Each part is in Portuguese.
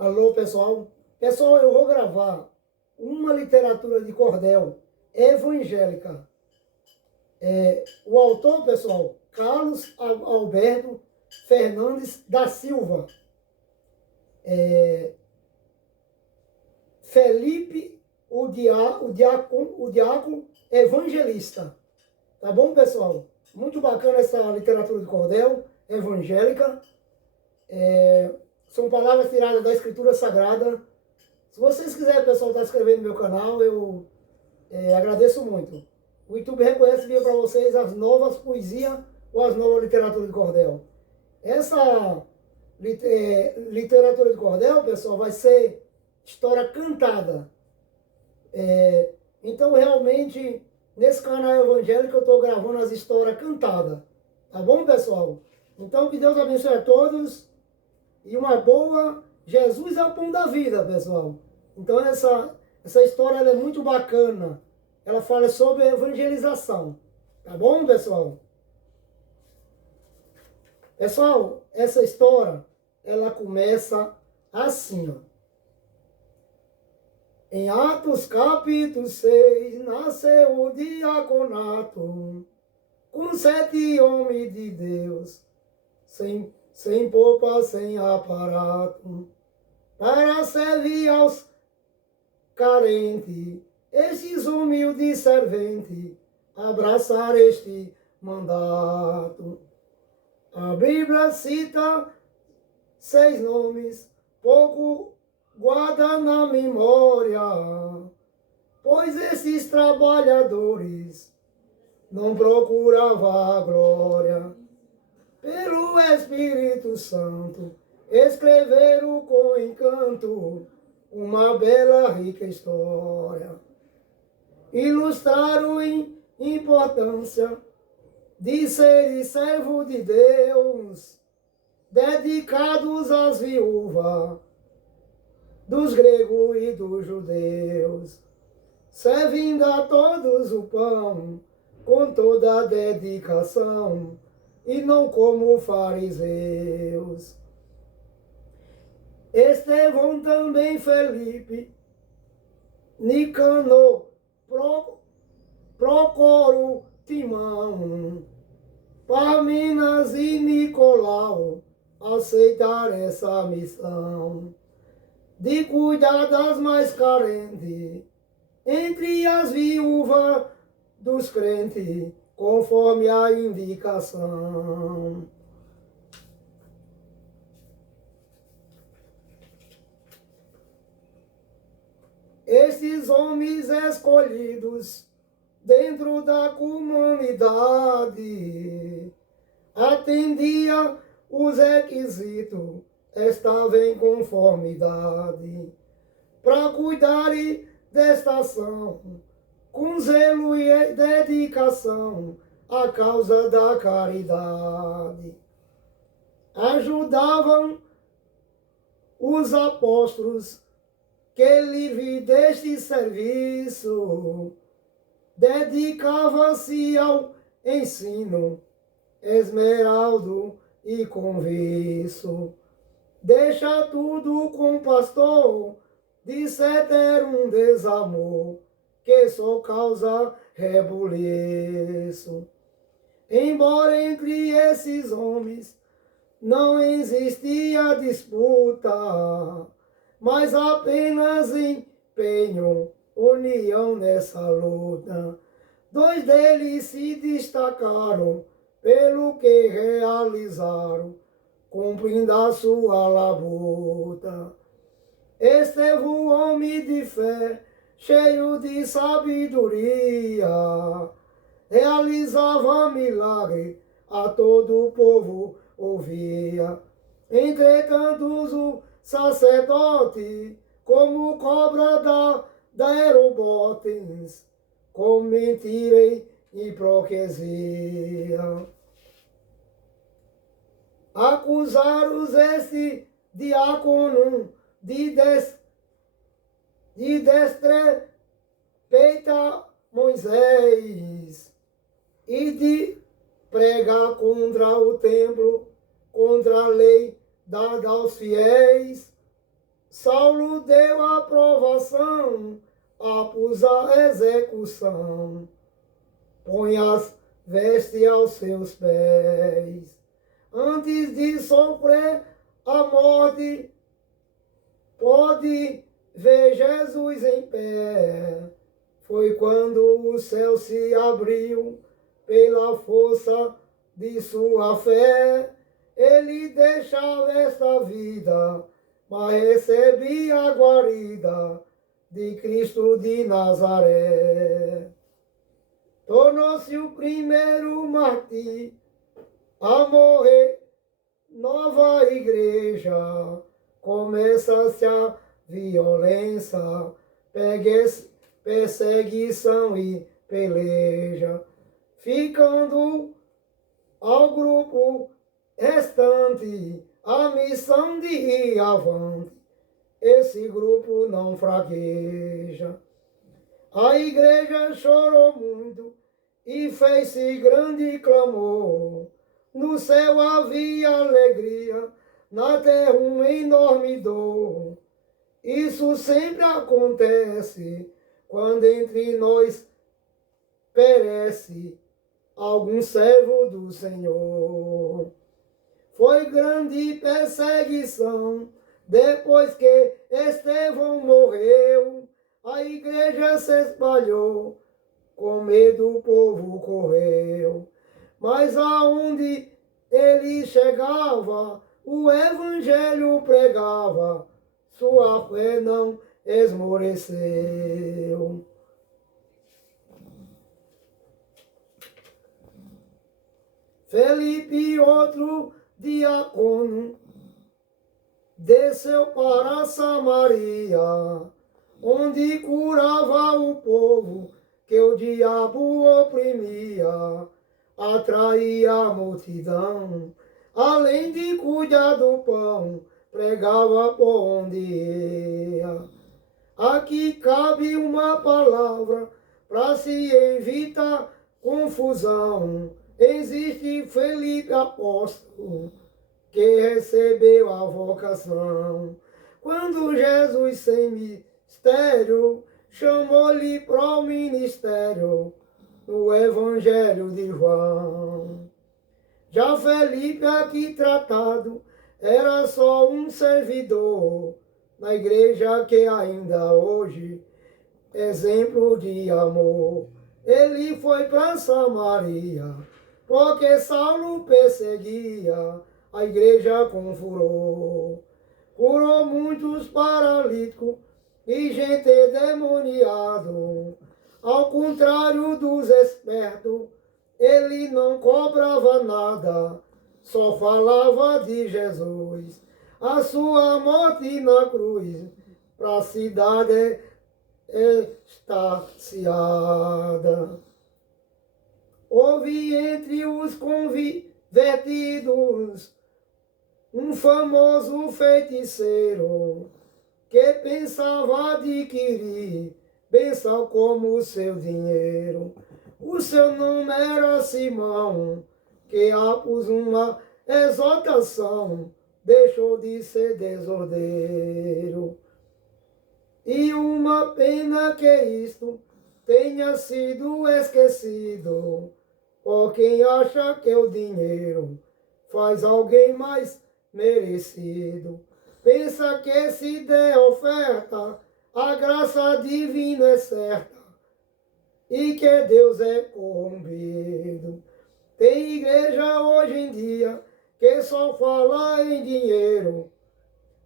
Alô, pessoal. Pessoal, eu vou gravar uma literatura de cordel evangélica. O autor, pessoal, Carlos Alberto Fernandes da Silva. Felipe, o diácono evangelista. Tá bom, pessoal? Muito bacana essa literatura de cordel evangélica. São palavras tiradas da Escritura Sagrada. Se vocês quiserem, pessoal, estar inscrevendo no meu canal, eu agradeço muito. O YouTube reconhece via para vocês as novas poesias ou as novas literaturas de cordel. Essa literatura de cordel, pessoal, vai ser história cantada. Então, realmente, nesse canal evangélico, eu estou gravando as histórias cantadas. Tá bom, pessoal? Então, que Deus abençoe a todos. E uma boa... Jesus é o pão da vida, pessoal. Então, essa história ela é muito bacana. Ela fala sobre evangelização. Tá bom, pessoal? Pessoal, essa história, ela começa assim, ó. Em Atos capítulo 6, nasceu o diaconato, com 7 homens de Deus, sem polpa, sem aparato, para servir aos carentes, estes humildes serventes, abraçar este mandato. A Bíblia cita 6 nomes, pouco guarda na memória, pois esses trabalhadores não procuravam a glória. Pelo Espírito Santo, escreveram com encanto uma bela, rica história. Ilustraram a importância de serem servos de Deus, dedicados às viúvas, dos gregos e dos judeus, servindo a todos o pão, com toda a dedicação, e não como fariseus. Estevão também, Felipe, Nicanor, Procoro, Timão, Parmenas e Nicolau aceitar essa missão de cuidar das mais carentes, entre as viúvas dos crentes, conforme a indicação. Esses homens escolhidos dentro da comunidade atendiam os requisitos, estavam em conformidade para cuidarem desta ação, com zelo e dedicação à causa da caridade. Ajudavam os apóstolos que livre deste serviço, dedicava-se ao ensino, esmeraldo e convicto. Deixa tudo com o pastor, disse ter um desamor, que só causa rebuliço. Embora entre esses homens não existia disputa, mas apenas empenho, união nessa luta. 2 deles se destacaram pelo que realizaram, cumprindo a sua labuta. Estevão, homem de fé, cheio de sabedoria, realizava milagre, a todo o povo ouvia. Entretanto, o sacerdote, como cobra da aerobotes, com mentira e hipocrisia, acusaram este diácono de desrespeitar Moisés e de pregar contra o templo, contra a lei dada aos fiéis. Saulo deu aprovação, após a execução. Põe as vestes aos seus pés. Antes de sofrer a morte, pode ver Jesus em pé. Foi quando o céu se abriu pela força de sua fé. Ele deixava esta vida, mas recebia a guarida de Cristo de Nazaré. Tornou-se o primeiro mártir a morrer. Nova igreja, começa-se a violência, perseguição e peleja, ficando ao grupo restante a missão de ir avante. Esse grupo não fraqueja. A igreja chorou muito e fez-se grande clamor. No céu havia alegria, na terra uma enorme dor. Isso sempre acontece quando entre nós perece algum servo do Senhor. Foi grande perseguição depois que Estevão morreu. A igreja se espalhou, com medo o povo correu. Mas aonde ele chegava, o evangelho pregava, sua fé não esmoreceu. Felipe, outro diácono, desceu para Samaria, onde curava o povo que o diabo oprimia. Atraía a multidão, além de cuidar do pão, pregava por onde ia. Aqui cabe uma palavra para se evitar confusão. Existe Felipe apóstolo, que recebeu a vocação. Quando Jesus sem mistério chamou-lhe para o ministério, no Evangelho de João. Já Felipe aqui tratado era só um servidor na igreja que ainda hoje exemplo de amor. Ele foi para Samaria porque Saulo perseguia a igreja com furor. Curou muitos paralíticos e gente demoniado. Ao contrário dos espertos, ele não cobrava nada, só falava de Jesus, a sua morte na cruz, para a cidade extasiada. Houve entre os convertidos um famoso feiticeiro que pensava adquirir bênção como o seu dinheiro. O seu nome era Simão, que após uma exortação deixou de ser desordeiro. E uma pena que isto tenha sido esquecido por quem acha que o dinheiro faz alguém mais merecido. Pensa que se der oferta, a graça divina é certa e que Deus é corrompido. Tem igreja hoje em dia que só fala em dinheiro,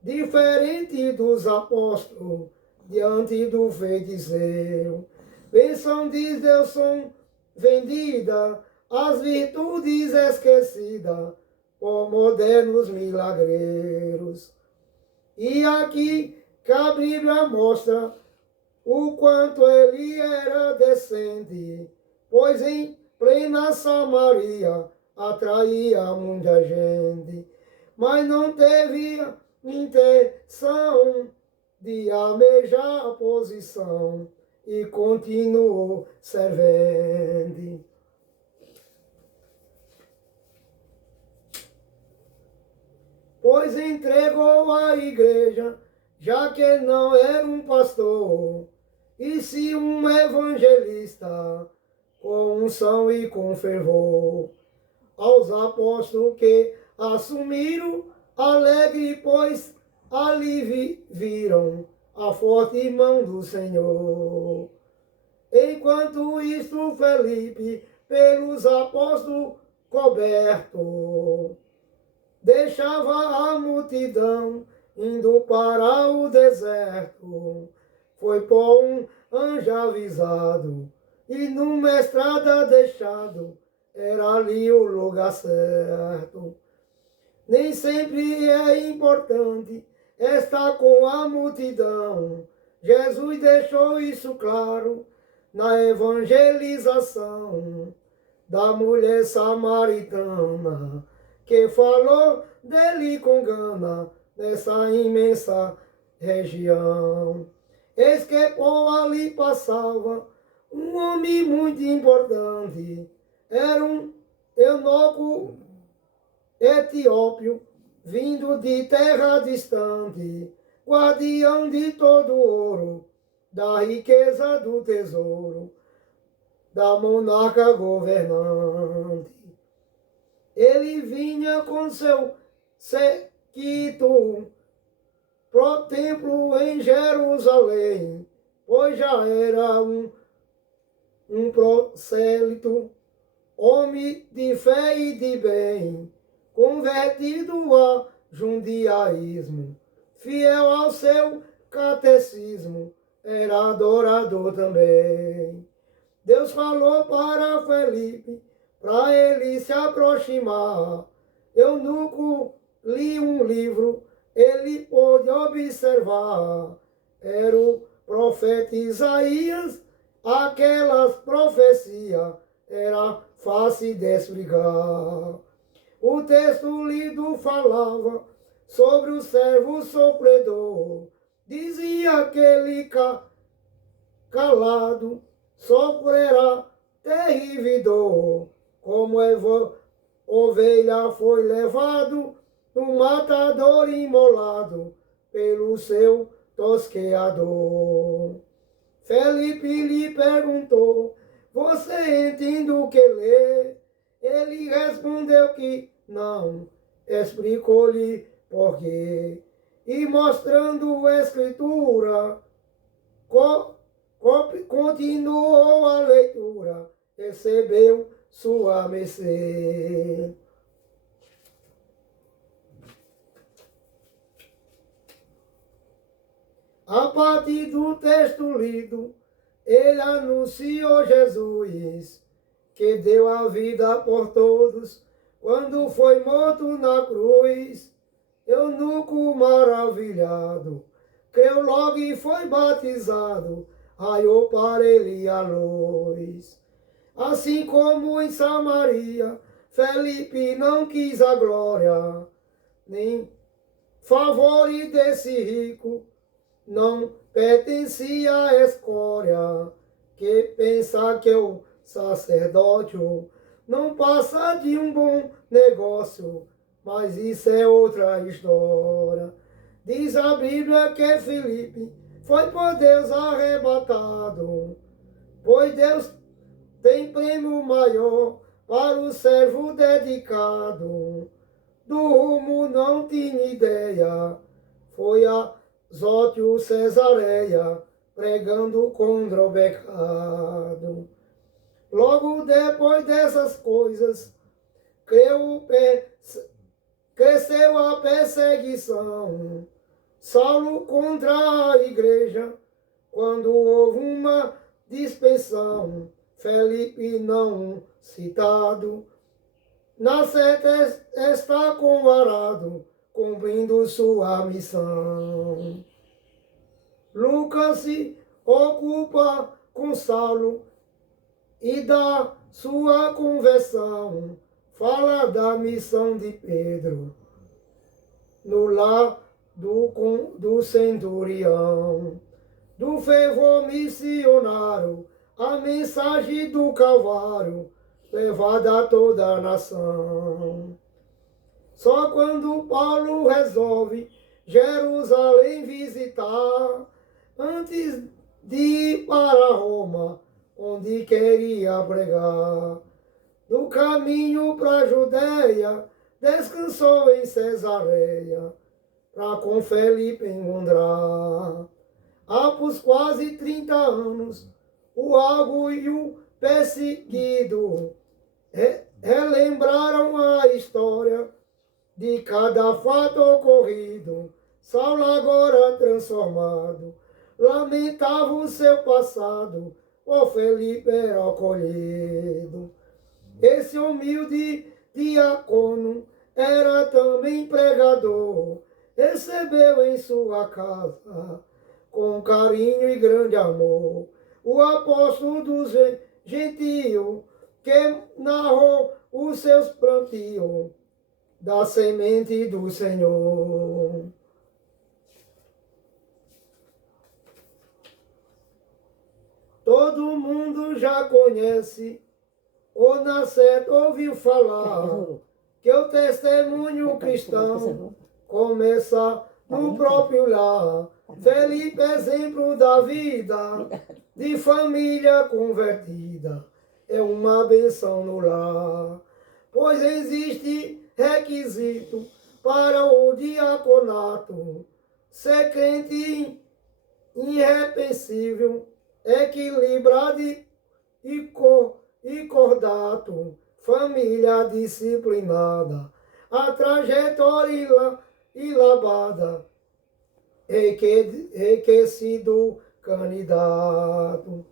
diferente dos apóstolos diante do feiticeiro. Bênção de Deus são vendidas, as virtudes esquecidas por modernos milagreiros. E aqui que a Bíblia mostra o quanto ele era decente, pois em plena Samaria atraía muita gente, mas não teve intenção de almejar a posição e continuou servente. Pois entregou a igreja já que não era um pastor, e sim um evangelista, com unção e com fervor. Aos apóstolos que assumiram, alegre, pois ali viram a forte mão do Senhor. Enquanto isto, Felipe, pelos apóstolos coberto, deixava a multidão indo para o deserto. Foi por um anjo avisado e numa estrada deixado, era ali o lugar certo. Nem sempre é importante estar com a multidão. Jesus deixou isso claro na evangelização da mulher samaritana, que falou dele com gana nessa imensa região. Eis que por ali passava um homem muito importante, era um eunuco etíope, vindo de terra distante, guardião de todo ouro, da riqueza do tesouro, da monarca governante. Ele vinha com seu séquito pro templo em Jerusalém, pois já era um prosélito, homem de fé e de bem, convertido a judaísmo, fiel ao seu catecismo, era adorador também. Deus falou para Felipe, para ele se aproximar. Eunuco li um livro, ele pôde observar. Era o profeta Isaías, aquelas profecias era fácil de explicar. O texto lido falava sobre o servo sofredor. Dizia que ele calado sofrerá terrível dor, como ovelha foi levado no matador imolado pelo seu tosqueador. Felipe lhe perguntou, você entende o que lê? Ele respondeu que não, explicou-lhe por quê. E mostrando a escritura, continuou a leitura, recebeu sua mercê. A partir do texto lido, ele anunciou Jesus, que deu a vida por todos, quando foi morto na cruz. Eunuco maravilhado, creu logo e foi batizado, raiou para ele a luz. Assim como em Samaria, Felipe não quis a glória, nem favor desse rico, não pertencia à escória, que pensa que o sacerdócio não passa de um bom negócio, mas isso é outra história. Diz a Bíblia que Felipe foi por Deus arrebatado, pois Deus tem prêmio maior para o servo dedicado. Do rumo não tinha ideia, foi a Zótio Cesareia, pregando contra o pecado. Logo depois dessas coisas, cresceu a perseguição. Saulo contra a igreja, quando houve uma dispensão. Felipe não citado, na seta está com o arado, cumprindo sua missão. Lucas se ocupa com Saulo e da sua conversão, fala da missão de Pedro no lar do centurião, do fervor missionário, a mensagem do Calvário, levada a toda a nação. Só quando Paulo resolve Jerusalém visitar, antes de ir para Roma, onde queria pregar. Do caminho para a Judéia, descansou em Cesareia, para com Felipe encontrar. Após quase 30 anos, o algo e o perseguido relembraram a história de cada fato ocorrido. Saulo agora transformado, lamentava o seu passado, o Felipe era acolhido. Esse humilde diácono era também pregador, recebeu em sua casa, com carinho e grande amor, o apóstolo dos gentios, que narrou os seus plantios da semente do Senhor. Todo mundo já conhece, ou na certa ouviu falar, que o testemunho cristão começa no próprio lar. Felipe, exemplo da vida, de família convertida, é uma benção no lar. Pois existe requisito para o diaconato, ser crente irrepreensível, equilibrado e cordato, família disciplinada, a trajetória ilabada, enriquecido candidato.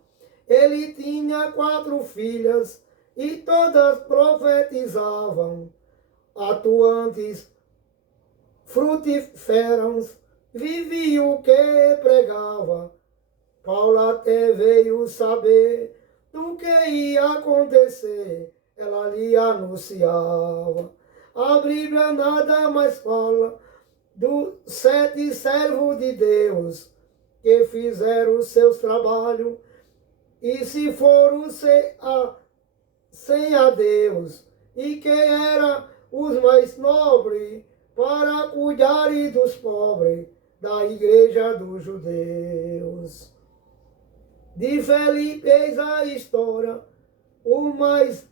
Ele tinha 4 filhas e todas profetizavam, atuantes, frutíferas, vivia o que pregava. Paulo até veio saber do que ia acontecer, ela lhe anunciava. A Bíblia nada mais fala dos 7 servos de Deus que fizeram os seus trabalhos e se foram sem a Deus, e que eram os mais nobres para cuidarem dos pobres da igreja dos judeus. De Felipe eis a história, o mais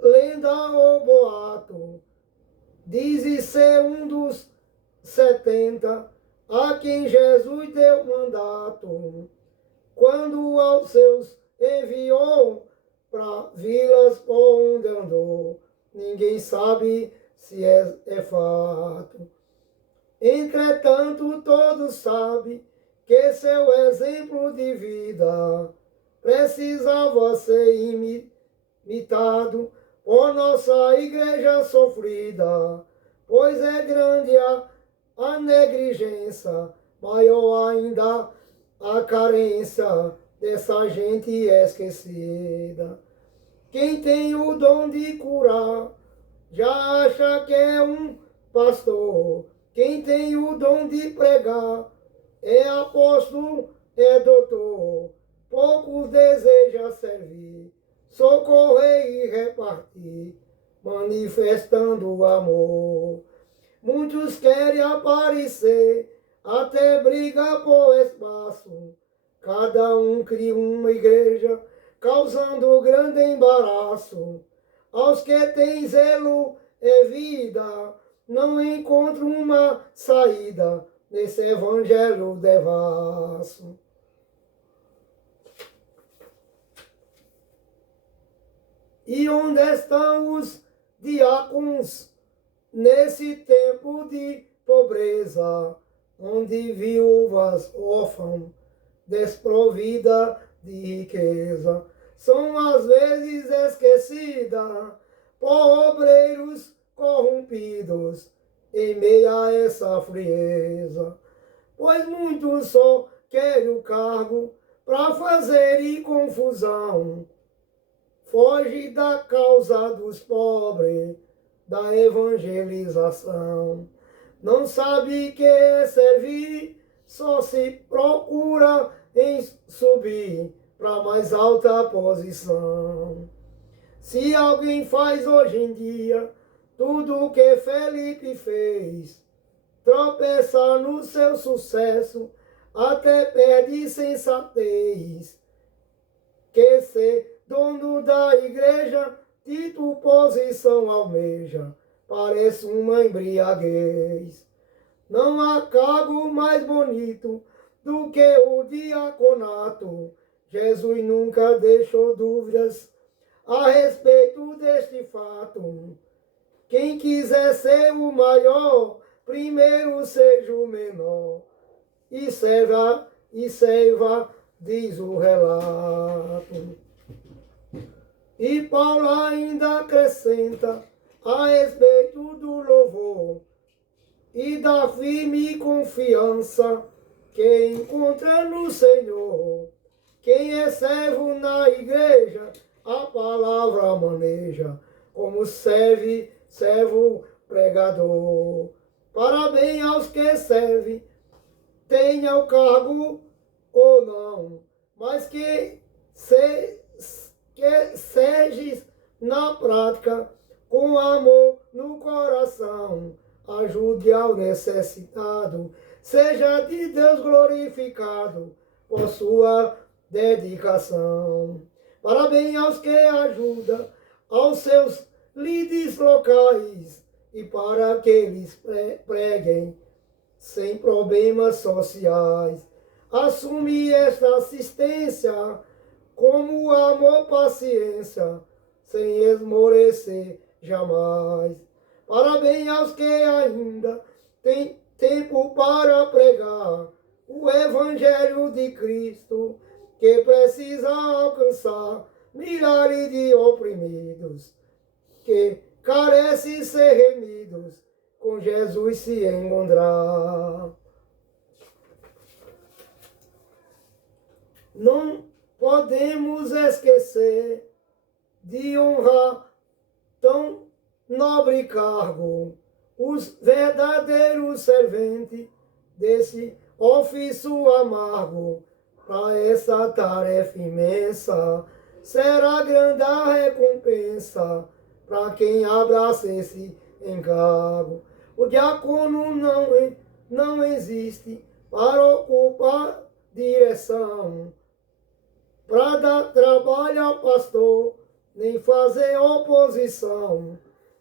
lenda ou boato, diz ser um dos 70 a quem Jesus deu mandato, quando aos seus enviou para vilas por onde andou. Ninguém sabe se é fato. Entretanto, todos sabem que seu exemplo de vida precisava ser imitado por nossa igreja sofrida, pois é grande a negligência, maior ainda a carência dessa gente esquecida. Quem tem o dom de curar já acha que é um pastor. Quem tem o dom de pregar é apóstolo, é doutor. Poucos desejam servir, socorrer e repartir, manifestando o amor. Muitos querem aparecer, até briga por espaço. Cada um cria uma igreja, causando grande embaraço. Aos que têm zelo e vida, não encontram uma saída nesse evangelho devasso. E onde estão os diáconos nesse tempo de pobreza, onde viúvas órfãs, desprovida de riqueza, são às vezes esquecidas por obreiros corrompidos em meio a essa frieza, pois muitos só querem o cargo para fazer confusão, foge da causa dos pobres, da evangelização, não sabe que é servir, só se procura em subir para mais alta posição. Se alguém faz hoje em dia tudo o que Felipe fez, tropeça no seu sucesso, até perde sensatez. Que ser dono da igreja, título, posição almeja, parece uma embriaguez. Não há cargo mais bonito do que o diaconato. Jesus nunca deixou dúvidas a respeito deste fato. Quem quiser ser o maior, primeiro seja o menor. E serva, diz o relato. E Paulo ainda acrescenta a respeito do louvor e da firme confiança que encontra no Senhor. Quem é servo na igreja, a palavra maneja, como servo pregador. Parabéns aos que servem, tenha o cargo ou não, mas que sejas na prática, com amor no coração, ajude ao necessitado, seja de Deus glorificado por sua dedicação. Parabéns aos que ajudam aos seus líderes locais e para que eles preguem sem problemas sociais. Assume esta assistência como amor, paciência, sem esmorecer jamais. Parabéns aos que ainda têm tempo para pregar o Evangelho de Cristo, que precisa alcançar milhares de oprimidos, que carecem ser remidos, com Jesus se encontrar. Não podemos esquecer de honrar tão nobre cargo, os verdadeiros serventes desse ofício amargo. Para essa tarefa imensa, será grande a recompensa para quem abraça esse encargo. O diácono não existe para ocupar direção, para dar trabalho ao pastor, nem fazer oposição,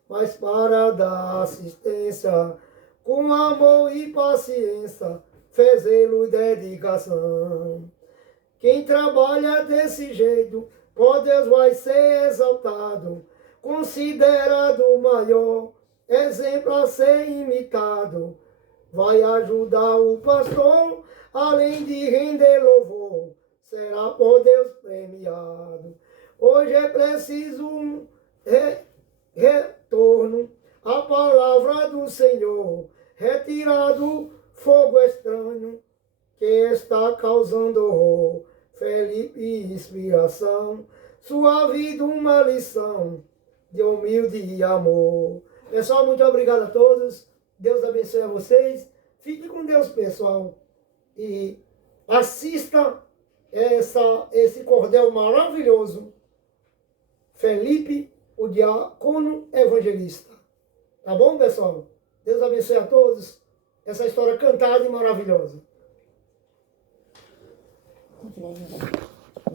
mas para dar assistência com amor e paciência, fazê-lo dedicação. Quem trabalha desse jeito, por Deus vai ser exaltado, considerado o maior, exemplo a ser imitado. Vai ajudar o pastor, além de render louvor, será por Deus premiado. Hoje é preciso um retorno à palavra do Senhor, retirado fogo estranho que está causando horror. Felipe, inspiração, sua vida uma lição de humilde amor. Pessoal, muito obrigado a todos. Deus abençoe a vocês. Fique com Deus, pessoal. E assista esse cordel maravilhoso. Felipe, o diácono evangelista. Tá bom, pessoal? Deus abençoe a todos. Essa história cantada e maravilhosa.